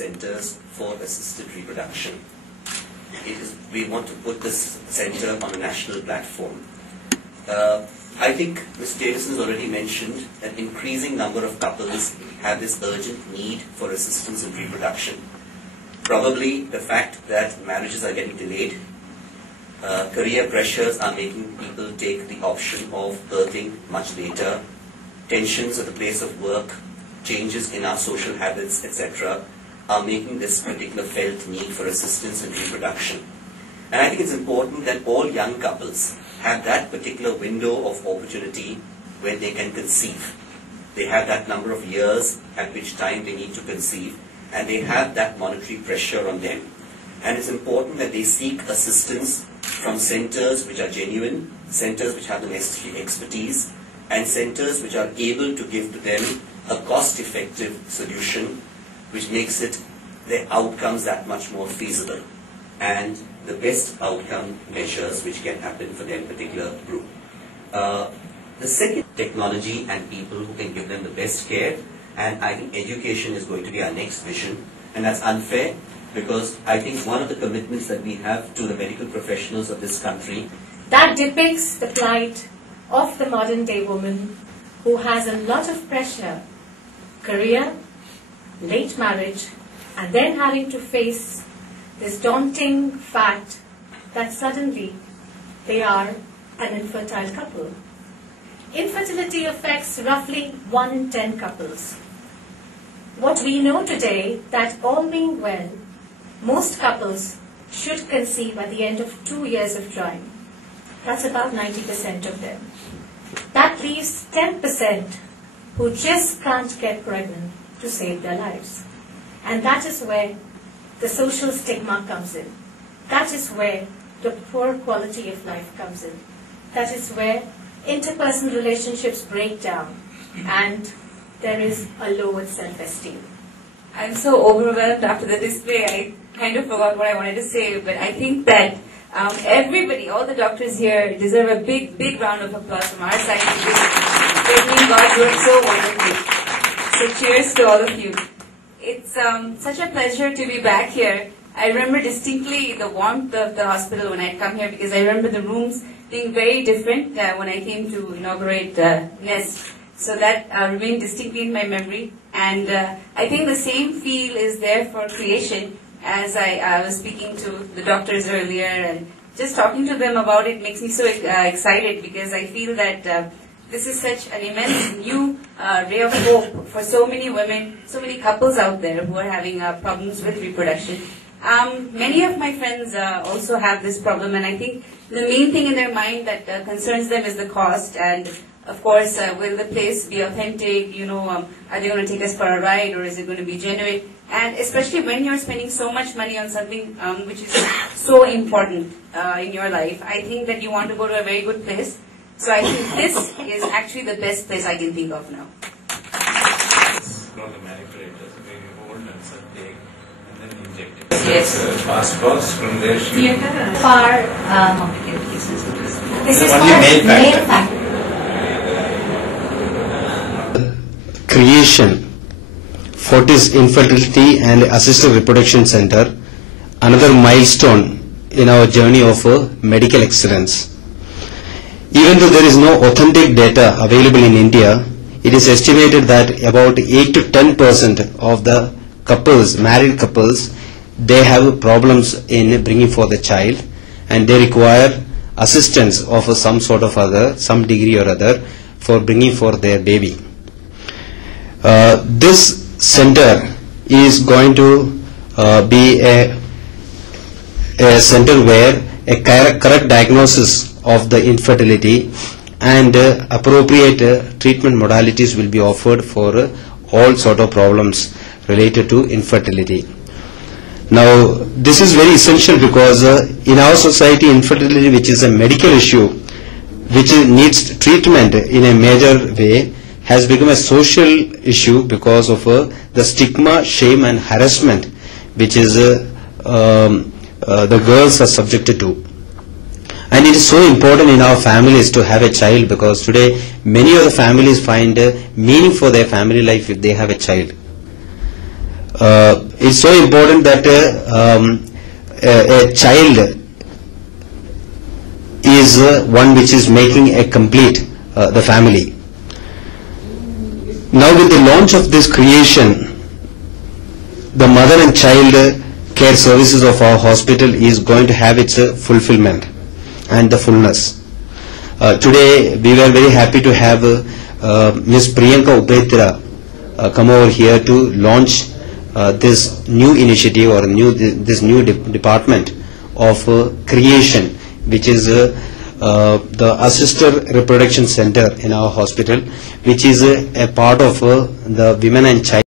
centers for assisted reproduction. We want to put this center on a national platform. I think Ms. Davison has already mentioned an increasing number of couples have this urgent need for assistance in reproduction. Probably the fact that marriages are getting delayed, career pressures are making people take the option of birthing much later, tensions at the place of work, changes in our social habits, etc., are making this particular felt need for assistance in reproduction. And I think it's important that all young couples have that particular window of opportunity when they can conceive. They have that number of years at which time they need to conceive, and they have that monetary pressure on them. And it's important that they seek assistance from centers which are genuine, centers which have the necessary expertise, and centers which are able to give to them a cost-effective solution which makes their outcomes that much more feasible, and the best outcome measures which can happen for their particular group. The second, technology and people who can give them the best care, and I think education is going to be our next vision, and that's unfair because I think one of the commitments that we have to the medical professionals of this country that depicts the plight of the modern day woman who has a lot of pressure, career, late marriage, and then having to face this daunting fact that suddenly they are an infertile couple. Infertility affects roughly 1 in 10 couples. What we know today, that all being well, most couples should conceive at the end of 2 years of trying. That's about 90% of them. That leaves 10% who just can't get pregnant to save their lives. And that is where the social stigma comes in. That is where the poor quality of life comes in. That is where interpersonal relationships break down and there is a low self-esteem. I'm so overwhelmed after the display, I kind of forgot what I wanted to say, but I think that everybody, all the doctors here deserve a big, big round of applause from our side because they're doing God's work so wonderfully. So cheers to all of you. It's such a pleasure to be back here. I remember distinctly the warmth of the hospital when I come here because I remember the rooms being very different when I came to inaugurate Nest. So that remained distinctly in my memory. And I think the same feel is there for creation as I was speaking to the doctors earlier and just talking to them about it makes me so excited because I feel that this is such an immense new ray of hope for so many women, so many couples out there who are having problems with reproduction. Many of my friends also have this problem, and I think the main thing in their mind that concerns them is the cost. And of course, will the place be authentic? You know, are they going to take us for a ride, or is it going to be genuine? And especially when you're spending so much money on something which is so important in your life, I think that you want to go to a very good place. So I think this is actually the best place I can think of now. From the manipulators, very old and take and then inject it. Yes. Fast cross from there. Far complicated cases. This is only for male factor. Creation, Fortis Infertility and Assisted Reproduction Center, another milestone in our journey of medical excellence. Even though there is no authentic data available in India, it is estimated that about 8 to 10% of the couples, married couples, they have problems in bringing forth a child and they require assistance of some sort of other, some degree or other for bringing forth their baby. This center is going to be a center where a correct diagnosis of the infertility and appropriate treatment modalities will be offered for all sort of problems related to infertility. Now, this is very essential because in our society, infertility, which is a medical issue, which needs treatment in a major way, has become a social issue because of the stigma, shame and harassment which is the girls are subjected to. And it is so important in our families to have a child because today many of the families find meaning for their family life if they have a child. it's so important that a child is one which is making a complete the family. Now with the launch of this creation, the mother and child care services of our hospital is going to have its fulfillment and the fullness. Today we were very happy to have Ms. Priyanka Upetra come over here to launch this new initiative or this new department of creation, which is the Assisted Reproduction Center in our hospital, which is a part of the Women and Child